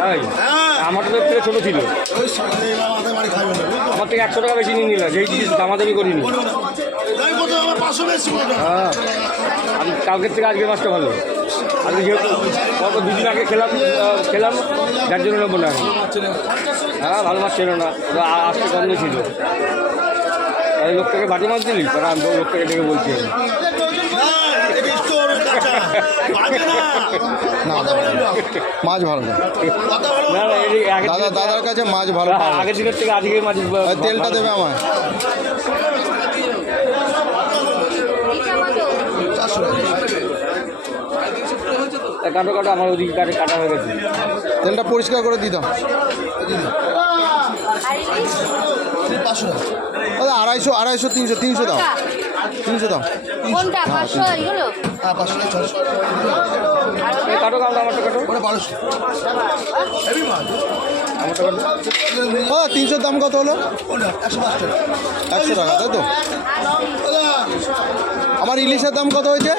তাই আমারটা তো থেকে ছোটো ছিল, আমার থেকে 100 টাকা বেশি নিয়ে নিলাম, যেই জিনিস দামাদামি করিনি। হ্যাঁ, আমি কালকের থেকে আজকের মাছটা ভালো। আজকে যেহেতু গত 2 দিন আগে খেলাম যার জন্য নেবো না। হ্যাঁ, ভালো মাছ ছিল না, আজকে কম ছিল। তাই লোকটাকে বাটি মাছ দিলি, কারণ আমি লোকটাকে ডেকে বলছি মাছ ভালো না। দাদার কাছে মাছ ভালো। আগের দিনের থেকে আজকে মাছ তেলটা দেবে আমায়। কাটো কাটো আমার ওদিকে কাটা হয়ে গেছে। তেলটা পরিষ্কার করে দিতাম। 250, 300, 300 দাও, 300 দাও। কাটো কাটো আমারটা কাটো, 300 দাম কত হলো? 100 টাকা, তাই তো? আমার ইলিশের দাম কত হয়েছে?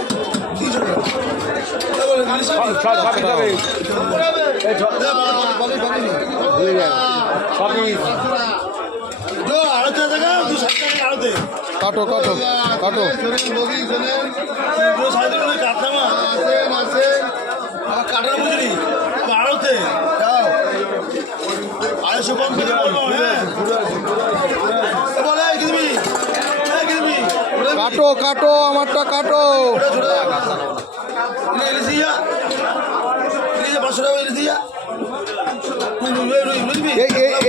কাটো কাটো কাটো। কাটার বুঝলি আড়তে 250 কম কাটো কাটো আমারটা কাটো।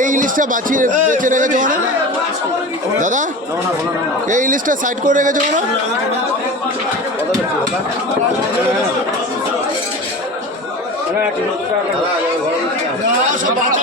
এই ইলিশটা বাঁচিয়ে বেঁচে রেখেছো মানে দাদা? এই ইলিশটা সাইড করে রেখেছো কেন? সব বাচ্চা